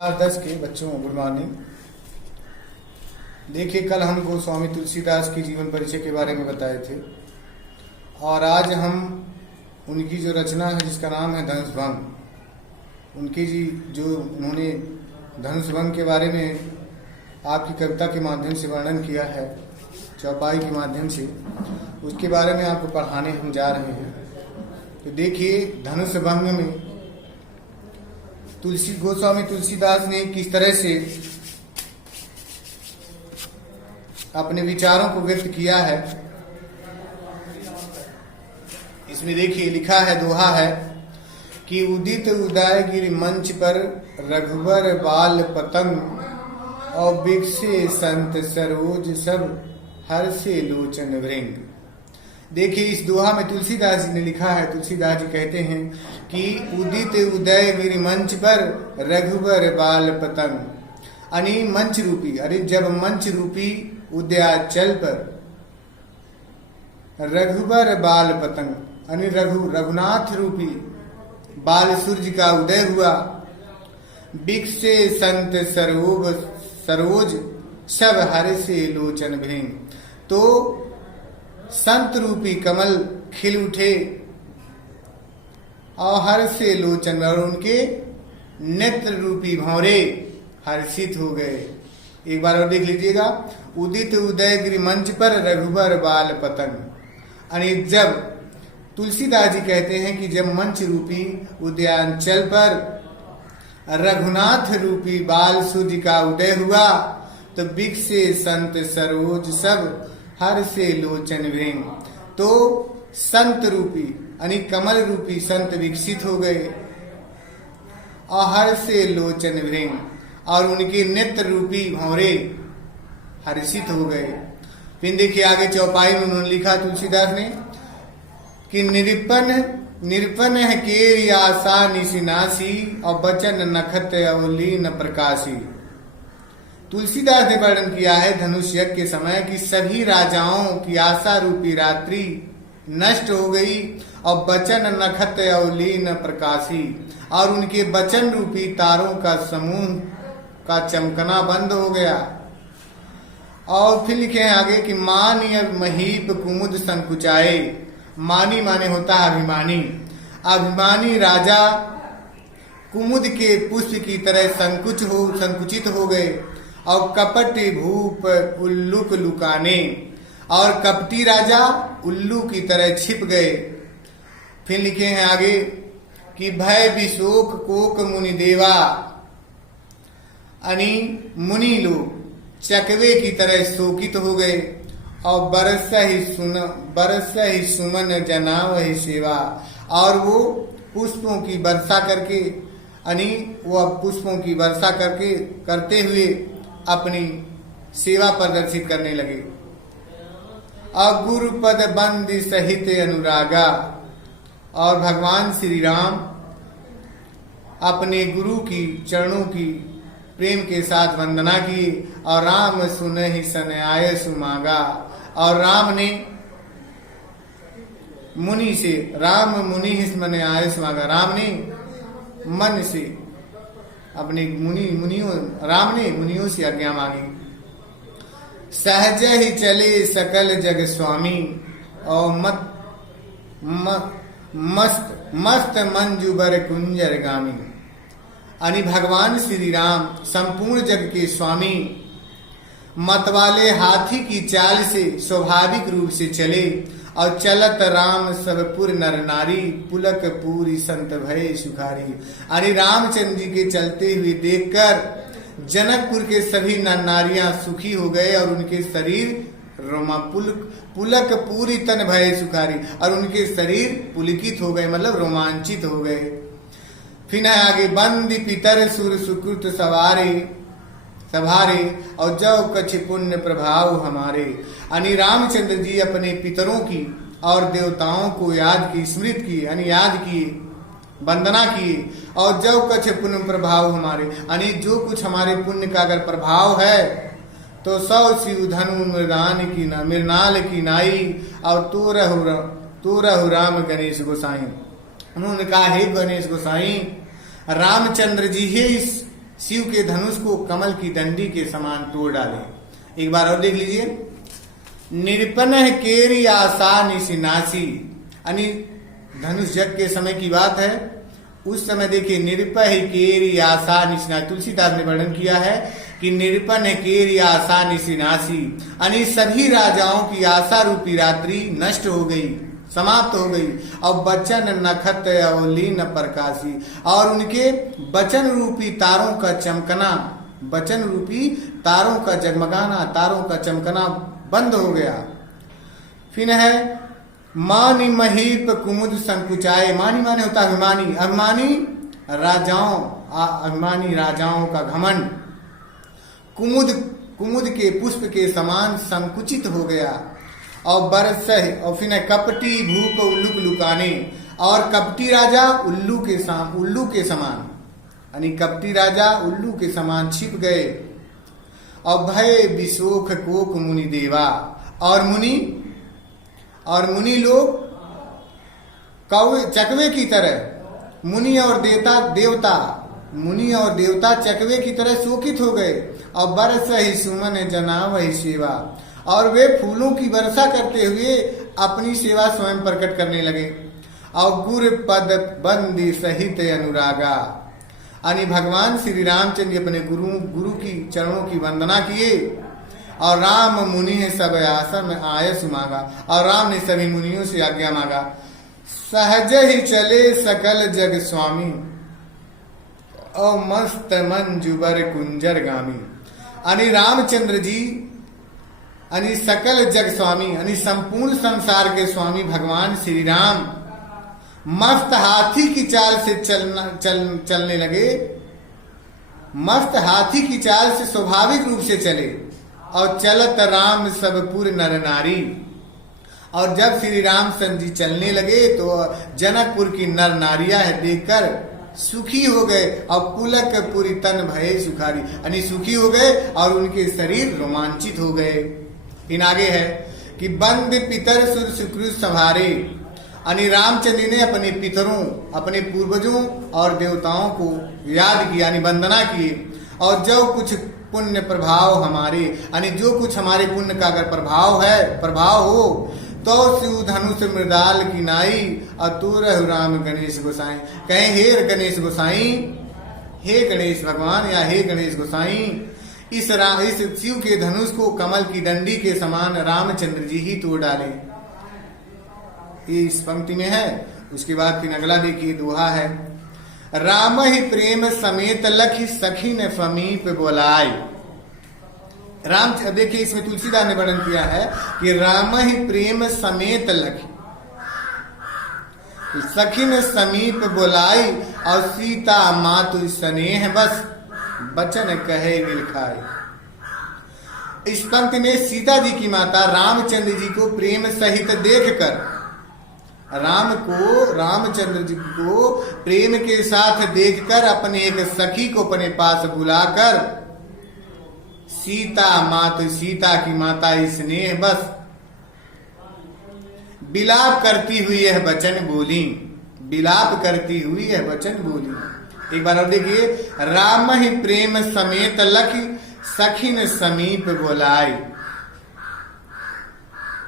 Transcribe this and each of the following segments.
Class 10 के बच्चों good morning. देखिए, कल हम गोस्वामी तुलसीदास की जीवन परिचय के बारे में बताए थे और आज हम उनकी जो रचना है जिसका नाम है धनुषभंग, उनकी जो उन्होंने धनुषभंग के बारे में आपकी कविता के माध्यम से वर्णन किया है, चौपाई के माध्यम से, उसके बारे में आपको पढ़ाने हम जा रहे हैं। तो देखिए, धनुषभंग में गोस्वामी तुलसीदास ने किस तरह से अपने विचारों को व्यक्त किया है। इसमें देखिए लिखा है, दोहा है कि उदित उदयगिरि मंच पर रघुवर बाल पतंग और बिकसे संत सरोज सब हर से लोचन भृंग। देखिए, इस दोहा में तुलसीदास जी ने लिखा है, तुलसीदास जी कहते हैं कि उदित उदयगिरि मंच पर रघुवर बाल पतंग, यानी मंच रूपी, अरे जब मंच रूपी उदयाचल पर रघुवर बाल पतंग यानी रघुनाथ रूपी बाल सूर्य का उदय हुआ, बिकसे संत सरोज सब हर से लोचन भृंग, तो संत रूपी कमल खिल उठे और हर से लोचन, और उनके नेत्र रूपी भौरे हर्षित हो गए। एक बार और देख लीजिएगा, उदित उदयगिरि मंच पर रघुवर बाल पतंग, यानी जब तुलसीदास जी कहते हैं कि जब मंच रूपी उद्यानचल पर रघुनाथ रूपी बाल सूर्य का उदय हुआ तो बिकसे संत सरोज सब हर से लोचन भृंग, तो संत रूपी यानी कमल रूपी संत विकसित हो गए और हर से लोचन भृंग, और उनके नेत्र रूपी भौरे हर्षित हो गए। फिर देखिए आगे चौपाई में उन्होंने लिखा तुलसीदास ने कि निरपन है केरी आशा निशिनासी और बचन नखत अवलीन प्रकाशी। तुलसीदास ने वर्णन किया है धनुष यज्ञ के समय कि सभी राजाओं की आशा रूपी रात्रि नष्ट हो गई और बचन नखत अवलीन प्रकाशी, और उनके बचन रूपी तारों का समूह का चमकना बंद हो गया। और फिर लिखे हैं आगे कि मानी महीप कुमुद संकुचाए, मानी माने होता है अभिमानी, अभिमानी राजा कुमुद के पुष्प की तरह संकुचित हो गए और कपट भूप उल्लुक लुकाने, और कपटी राजा उल्लू की तरह छिप गए। फिर लिखे हैं आगे कि भय विशोक कोक मुनि देवा, यानी मुनि लोग चकवे की तरह शोकित हो गए और बरस ही सुमन जनाव ही सेवा, और वो पुष्पों की वर्षा करके, यानी वो पुष्पों की वर्षा करते हुए अपनी सेवा प्रदर्शित करने लगे। और गुरुपद बंदी सहित अनुरागा, और भगवान श्री राम अपने गुरु की चरणों की प्रेम के साथ वंदना की, और राम सुनहि सन आय सुमागा, और राम ने मुनि से, राम मुनि मन आय सुमागा, राम ने मन से अपने राम ने मुनियों से आज्ञा मांगी। सहज ही चले सकल जग स्वामी और मस्त मंजुबर कुंजर गामी, यानी भगवान श्री राम संपूर्ण जग के स्वामी मतवाले हाथी की चाल से स्वाभाविक रूप से चले, और चलत राम सब पुर नर नारी पुलक पूरी संत भय सुखारी, अरे रामचंद्र जी के चलते हुए देखकर जनकपुर के सभी नर नारियां सुखी हो गए और उनके शरीर रोमा पुलक पूरी तन भय सुखारी, और उनके शरीर पुलकित हो गए, मतलब रोमांचित हो गए। फिर आगे बंदी पितर सुर सुकृत सवारे और जव कछ पुण्य प्रभाव हमारे, यानी रामचंद्र जी अपने पितरों की और देवताओं को स्मृत किए, यानी याद किए, वंदना किए, और जव कछ पुण्य प्रभाव हमारे, यानी जो कुछ हमारे पुण्य का अगर प्रभाव है तो सौ शिव धनु मृणाल की नाई, और तो रहु राम गणेश गोसाई। उन्होंने कहा, हे गणेश गोसाई, रामचंद्र जी ही इस शिव के धनुष को कमल की डंडी के समान तोड़ डाले। एक बार और देख लीजिए। निरपन केरी आशा निशिनासी, यानी धनुष यज्ञ के समय की बात है। उस समय देखिए, निरपह केरी आशा निशिनासी, तुलसीदास ने वर्णन किया है कि निरपन केरी आशा निशिनासी, यानी सभी राजाओं की आशा रूपी रात्रि नष्ट हो गई, समाप्त हो गई। और बचन नखत अवलीन प्रकाशी, और उनके बचन रूपी तारों का चमकना, बचन रूपी तारों का जगमगाना, तारों का चमकना बंद हो गया। फिर है मानी महीप कुमुद संकुचाए, मानी माने होता अभिमानी, अभिमानी राजाओं का घमंड कुमुद के पुष्प के समान संकुचित हो गया। और बरस, और फिर कपटी भूप उल्लू लुकाने, और कपटी राजा उल्लू के समान, यानी कपटी राजा उल्लू के समान छिप गए। और भय विशोख कोक मुनि देवा, और मुनि लोग कौवे चकवे की तरह, मुनि और देवता चकवे की तरह शोकित हो गए। और बरस ही सुमन जना वही सेवा, और वे फूलों की वर्षा करते हुए अपनी सेवा स्वयं प्रकट करने लगे। और गुर पद बंदी सहित अनुरागा, यानी भगवान श्री रामचंद्र अपने गुरु की चरणों की वंदना किए। और राम मुनि है सब आसन आयस मांगा, और राम ने सभी मुनियों से आज्ञा मांगा। सहज ही चले सकल जग स्वामी, और मस्त मंजुबर कुंजर गामी, यानी रामचंद्र जी, यानी सकल जग स्वामी, यानी संपूर्ण संसार के स्वामी भगवान श्री राम मस्त हाथी की चाल से चलने लगे। मस्त हाथी की चाल से स्वाभाविक रूप से चले। और चलत राम सब पुर नर नारी, और जब श्री रामचंद्र जी चलने लगे तो जनकपुर की नर नारियां देखकर सुखी हो गए। और पुलक पुरी तन भये सुखारी, यानी सुखी हो गए और उनके शरीर रोमांचित हो गए। फिर आगे है कि बंद पितर सुर सुकृत संभारे, यानी रामचंद्र ने अपने पितरों, अपने पूर्वजों और देवताओं को याद किया, यानी वंदना किए। और जो कुछ पुण्य प्रभाव हमारे, यानी जो कुछ हमारे पुण्य का अगर प्रभाव हो तो शिव धनुष मृदाल की नाई, अतुर राम गणेश गोसाई, कहे हे गणेश गोसाई, हे गणेश भगवान या हे गणेश गोसाई, इस शिव के धनुष को कमल की डंडी के समान रामचंद्र जी ही तोड़ डाले। ये इस पंक्ति में है। उसके बाद फिर अगला देखिए, दोहा है। राम ही प्रेम समेत लखी सखी ने समीप बोलाय। राम, देखिए इसमें तुलसीदास ने वर्णन किया है कि राम ही प्रेम समेत लखी, सखी ने समीप बोलाई, और सीता मातु स्नेह बस बचन कहे मिल खाए। इस पंक्ति में सीता जी की माता रामचंद्र जी को प्रेम सहित देखकर, रामचंद्र जी को प्रेम के साथ देखकर अपने एक सखी को अपने पास बुलाकर सीता की माता स्नेह बस विलाप करती हुई यह वचन बोली, एक बार और देखिए। राम ही प्रेम समेत लखी सखिन समीप बोलाई।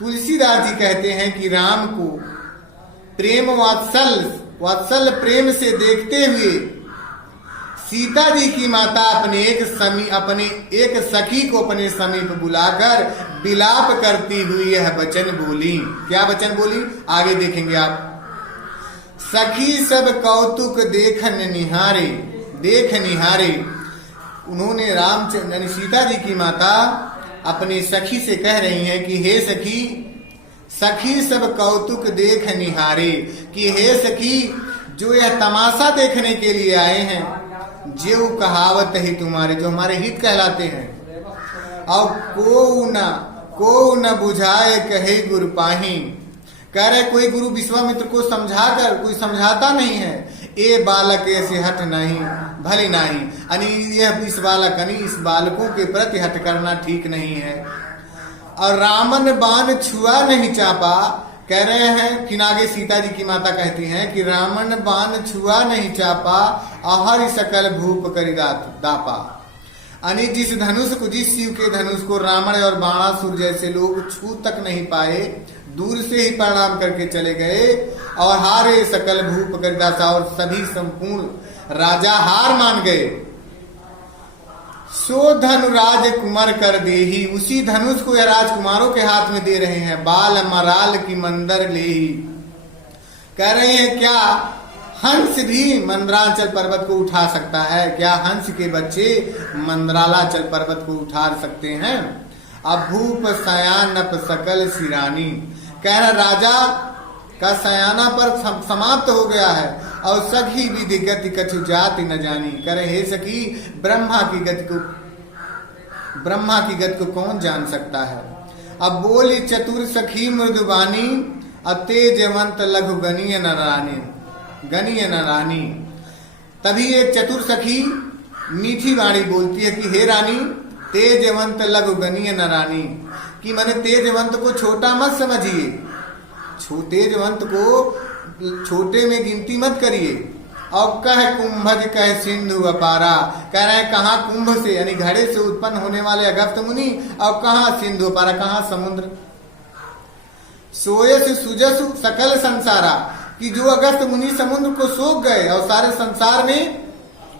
तुलसीदास जी कहते हैं कि राम को प्रेम वात्सल प्रेम से देखते हुए सीता जी की माता अपने एक सखी को अपने समीप बुलाकर विलाप करती हुई यह वचन बोली। क्या वचन बोली, आगे देखेंगे आप। सखी सब कौतुक देख निहारे। उन्होंने रामचंद्र यानी सीता जी की माता अपनी सखी से कह रही हैं कि हे सखी सब कौतुक देख निहारे, कि हे सखी जो यह तमाशा देखने के लिए आए हैं, जेऊ कहावत ही तुम्हारे, जो हमारे हित कहलाते हैं। और को न बुझाए कहे गुरु पाही, कह रहे कोई गुरु विश्वामित्र को समझाकर कोई समझाता नहीं है। ए बालक ऐसे हट नहीं भले नहीं, यानी यह इस बालकों के प्रति हट करना ठीक नहीं है। और रामन बाण छुआ नहीं चापा, कह रहे हैं कि आगे सीता जी की माता कहती हैं कि रावण बाण छुआ नहीं चापा, आहर सकल भूप करी दापा। यानी जिस धनुष को, जिस शिव के धनुष को रावण और बाणासुर जैसे लोग छू तक नहीं पाए, दूर से ही प्रणाम करके चले गए, और हारे सकल भूप करी दासा, और सभी संपूर्ण राजा हार मान गए। सो धनुराज कुमार कर देही, उसी धनुष को यह राजकुमारों के हाथ में दे रहे हैं। बाल मराल की मंदर लेही, कह रहे हैं क्या हंस भी मंदराचल पर्वत को उठा सकता है? क्या हंस के बच्चे मंदरालाचल पर्वत को उठा सकते हैं? अब भूप सयानप सकल सिरानी, कह रहा राजा का सयाना पर समाप्त हो गया है, और सखी विधि गति कछु जाति न जानी। करे हे सखी, ब्रह्मा की गति को कौन जान सकता है? अब बोली चतुर सखी मृदुबानी, अतेजवंत लघु गणीय न रानी। तभी एक चतुर सखी मीठी वाणी बोलती है कि हे रानी, तेजवंत लघु गणीय न रानी, कि मैंने तेजवंत को छोटा मत समझिए, तेजवंत को छोटे में गिनती मत करिए। और कह कुंभज कह सिंधु अपारा, कह रहे हैं कहाँ कुंभ से यानी घड़े से उत्पन्न होने वाले अगस्त्य मुनि, और कहाँ सिंधु अपारा, कहाँ समुद्र। सोयस सुजसु सकल संसारा, कि जो अगस्त्य मुनि समुद्र को सोख गए और सारे संसार में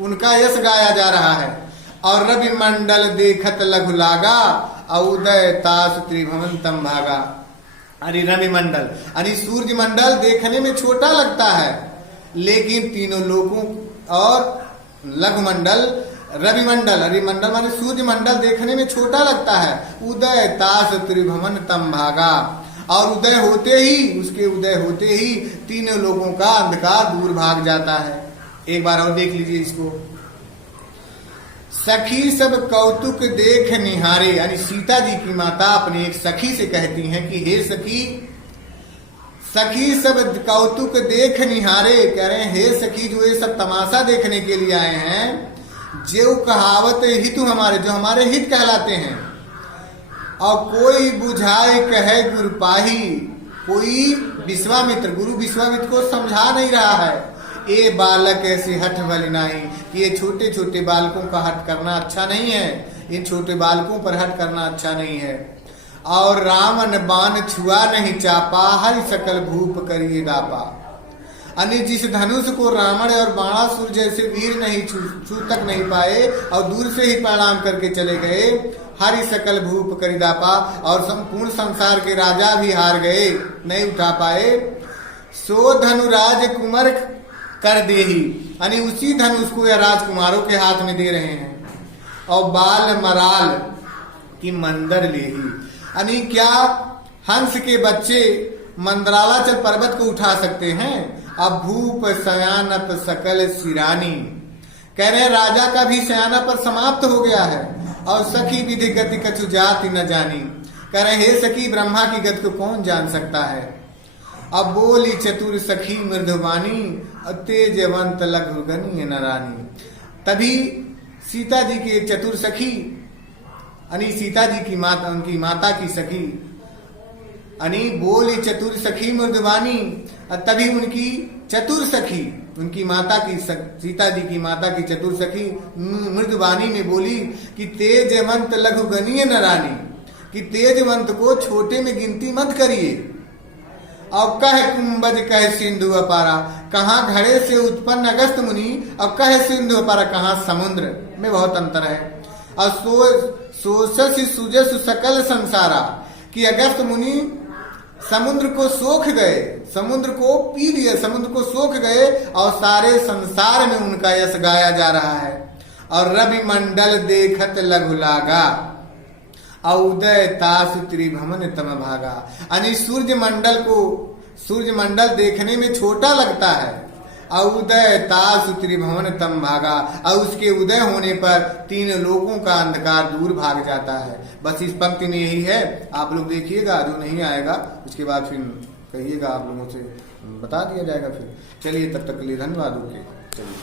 उनका यश गाया जा रहा है। और रवि मंडल देखत लघु लागा, उदय तास त्रिभुवन तम भागा। अरे रवि मंडल यानी सूर्य मंडल देखने में छोटा लगता है, लेकिन तीनों लोगों, और लघु मंडल रवि मंडल माने सूर्य मंडल देखने में छोटा लगता है। उदय तास त्रिभुवन तम भागा, और उदय होते ही तीनों लोगों का अंधकार दूर भाग जाता है। एक बार और देख लीजिए इसको। सखी सब कौतुक देख निहारे, यानी सीता जी की माता अपनी एक सखी से कहती हैं कि हे सखी सब कौतुक देख निहारे, कह रहे हैं हे सखी जो ये सब तमाशा देखने के लिए आए हैं, जो कहावत हितु हमारे, जो हमारे हित कहलाते हैं। और कोई बुझाए कहे गुरु पाही, कोई गुरु विश्वामित्र को समझा नहीं रहा है। ए बालक ऐसे हठ भली नहीं, कि ये छोटे छोटे बालकों का हट करना अच्छा नहीं है, इन छोटे बालकों पर हट करना अच्छा नहीं है। और रावण बाण छुआ नहीं चापा, हरि सकल भूप करिए दापा। यानी जिस धनुष को रावण और बाणासुर जैसे वीर नहीं छू तक नहीं पाए, और दूर से ही प्रणाम करके चले गए, हरि सकल भूप करि दापा, और संपूर्ण संसार के राजा भी हार गए, नहीं उठा पाए। सो धनुराज कुमार कर देही, यानी उसी धनुष को यह राजकुमारों के हाथ में दे रहे हैं। और बाल मराल की मंदर लेही, यानी क्या हंस के बच्चे मंदरालाचल पर्वत को उठा सकते हैं? अब भूप सयानप सकल सिरानी, कह रहे राजा का भी सयाना पर समाप्त हो गया है। और सखी विधि गति कछु जाति न जानी, कह रहे हे सखी, ब्रह्मा की गति को कौन जान सकता है? अब बोली चतुर सखी मृदुवानी, तेजवंत लघु गणीय न रानी। तभी सीता जी की एक चतुर सखी, यानी सीता जी की माता, उनकी माता की सखी, यानी बोली चतुर सखी मृदुवानी। तभी उनकी चतुर सखी, उनकी माता की सीता जी की माता की चतुर सखी मृदुवानी में बोली कि तेजवंत लघु गणीय न रानी, कि तेजवंत को छोटे में गिनती मत करिए। और कह कुंभज कह सिंधु अपारा, कहाँ घड़े से उत्पन्न अगस्त्य मुनि, और कह सिंधु अपारा, कहाँ समुद्र में बहुत अंतर है। और सोसस सुजस सकल संसारा, कि अगस्त्य मुनि समुद्र को सोख गए, समुद्र को पी लिए, समुद्र को सोख गए, और सारे संसार में उनका यश गाया जा रहा है। और रवि मंडल देखत लघु लागा, उदय तास त्रिभुवन तम भागा, यानी सूर्य मंडल देखने में छोटा लगता है, और उदय तास त्रिभुवन तम भागा, और उसके उदय होने पर तीन लोगों का अंधकार दूर भाग जाता है। बस इस पंक्ति में यही है, आप लोग देखिएगा, जो नहीं आएगा उसके बाद फिर कहिएगा, आप लोगों से बता दिया जाएगा। फिर चलिए, तब तक के लिए धन्यवाद। ओके, चलिए।